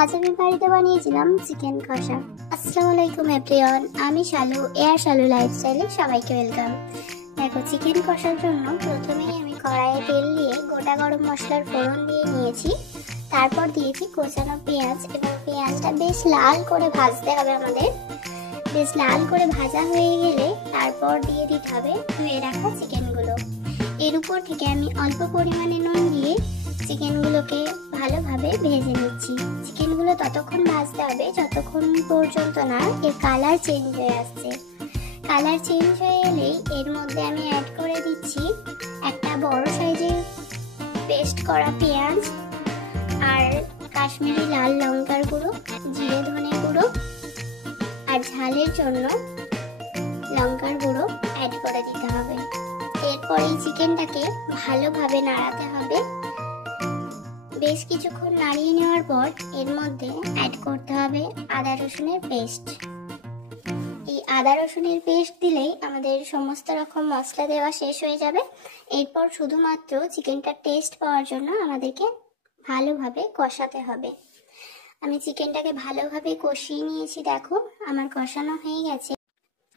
আজ আমি বাড়িতে বানিয়েছিলাম চিকেন কষা। আসসালামু আলাইকুম এভরিওয়ান, আমি শালু, এয়ার শালু লাইফস্টাইলে সবাইকে ওয়েলকাম। দেখো, চিকেন কষার জন্য প্রথমেই আমি কড়াইয়ে তেল দিয়ে গোটা গরম মশলার ফোড়ন দিয়ে নিয়েছি। তারপর দিয়েছি কোচানো পেঁয়াজ, এবং পেঁয়াজটা বেশ লাল করে ভাজতে হবে আমাদের। বেশ লাল করে ভাজা হয়ে গেলে তারপর দিয়ে দিতে হবে ধুয়ে রাখা চিকেনগুলো। এর উপর থেকে আমি অল্প পরিমাণে নুন দিয়ে চিকেনগুলোকে ভালোভাবে ভেজে নিচ্ছি। চিকেনগুলো ততক্ষণ ভাজতে হবে যতক্ষণ পর্যন্ত না এর কালার চেঞ্জ হয়ে আসছে। কালার চেঞ্জ হয়ে এলেই এর মধ্যে আমি অ্যাড করে দিচ্ছি একটা বড় সাইজের পেস্ট করা পেঁয়াজ, আর কাশ্মীরি লাল লঙ্কার গুঁড়ো, জিরে ধনে গুঁড়ো, আর ঝালের জন্য লঙ্কার গুঁড়ো অ্যাড করে দিতে হবে। এরপর এই চিকেনটাকে ভালোভাবে নাড়াতে হবে। বেশ কিছুক্ষণ নাড়িয়ে নেওয়ার পর এর মধ্যে অ্যাড করতে হবে আদা রসুনের পেস্ট। এই আদা রসুনের পেস্ট দিলেই আমাদের সমস্ত রকম মশলা দেওয়া শেষ হয়ে যাবে। এরপর শুধুমাত্র চিকেনটার টেস্ট পাওয়ার জন্য আমাদেরকে ভালোভাবে কষাতে হবে। আমি চিকেনটাকে ভালোভাবে কষিয়ে নিয়েছি, দেখো আমার কষানো হয়ে গেছে।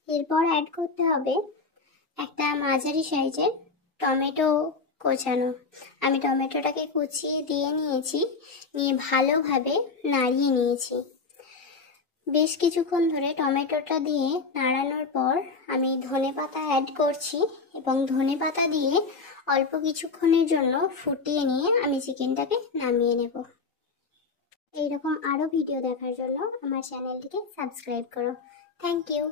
এরপর অ্যাড করতে হবে একটা মাঝারি সাইজের টমেটো কোচানো। আমি টমেটোটাকে কুচিয়ে দিয়ে নিয়েছি, নিয়ে ভালোভাবে নাড়িয়ে নিয়েছি। বেশ কিছুক্ষণ ধরে টমেটোটা দিয়ে নাড়ানোর পর আমি ধনেপাতা অ্যাড করছি, এবং ধনেপাতা দিয়ে অল্প কিছুক্ষণের জন্য ফুটিয়ে নিয়ে আমি চিকেনটাকে নামিয়ে নেব। এইরকম আরও ভিডিও দেখার জন্য আমার চ্যানেলটিকে সাবস্ক্রাইব করো। Thank you.